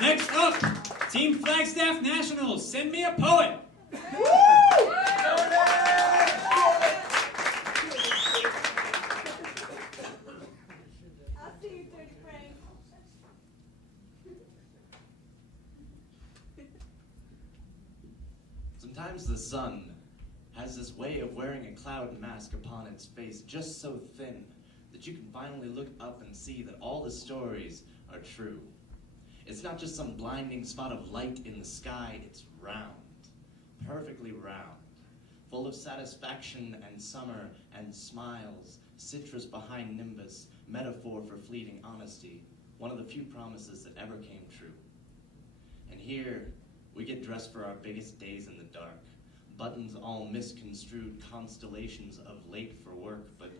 Next up, Team Flagstaff National, send me a poet. Sometimes the sun has this way of wearing a cloud mask upon its face just so thin that you can finally look up and see that all the stories are true. It's not just some blinding spot of light in the sky, it's round, perfectly round, full of satisfaction and summer and smiles, citrus behind nimbus, metaphor for fleeting honesty, one of the few promises that ever came true. And here, we get dressed for our biggest days in the dark, buttons all misconstrued, constellations of late for work, but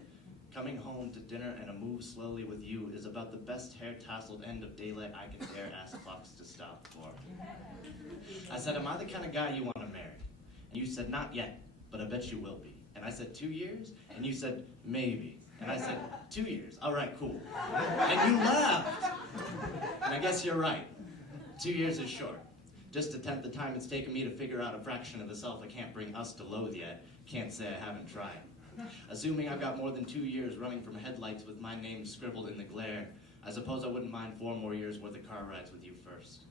coming home to dinner and a move slowly with you is about the best hair-tasseled end of daylight I can dare ask clocks to stop for. I said, am I the kind of guy you want to marry? And you said, not yet, but I bet you will be. And I said, 2 years? And you said, maybe. And I said, 2 years. All right, cool. And you laughed. And I guess you're right. 2 years is short. Just a tenth the time it's taken me to figure out a fraction of the self I can't bring us to loathe yet. Can't say I haven't tried. Assuming I've got more than 2 years running from headlights with my name scribbled in the glare, I suppose I wouldn't mind 4 more years worth of car rides with you first.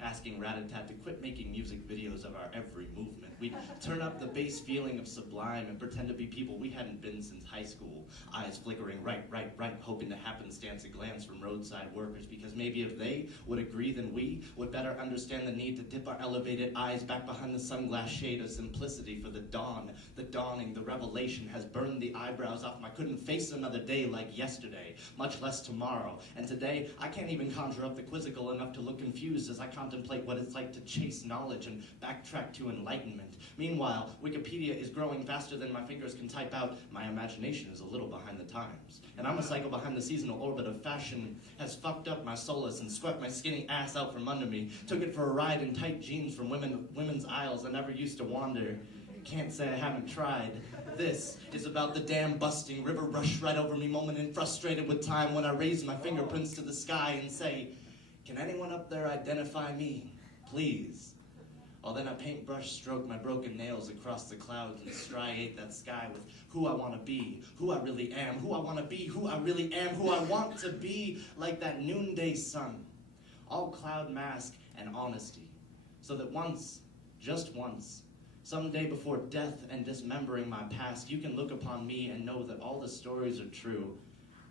Asking Rat-a-Tat to quit making music videos of our every movement. We'd turn up the bass feeling of Sublime and pretend to be people we hadn't been since high school. Eyes flickering right, hoping to happenstance a glance from roadside workers, because maybe if they would agree, then we would better understand the need to dip our elevated eyes back behind the sunglass shade of simplicity for the dawn. The dawning, the revelation has burned the eyebrows off. I couldn't face another day like yesterday, much less tomorrow. And today, I can't even conjure up the quizzical enough to look confused as I contemplate what it's like to chase knowledge and backtrack to enlightenment. Meanwhile, Wikipedia is growing faster than my fingers can type out. My imagination is a little behind the times. And I'm a cycle behind the seasonal orbit of fashion has fucked up my solace and swept my skinny ass out from under me. Took it for a ride in tight jeans from women's aisles I never used to wander. Can't say I haven't tried. This is about the dam busting, river rush right over me, moment and frustrated with time when I raise my fingerprints to the sky and say, can anyone up there identify me, please? While then I paintbrush stroke my broken nails across the clouds and striate that sky with who I want to be, who I really am, who I want to be, who I really am, who I want to be, like that noonday sun. All cloud mask and honesty, so that once, just once, someday before death and dismembering my past, you can look upon me and know that all the stories are true,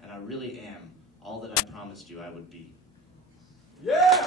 and I really am all that I promised you I would be. Yeah!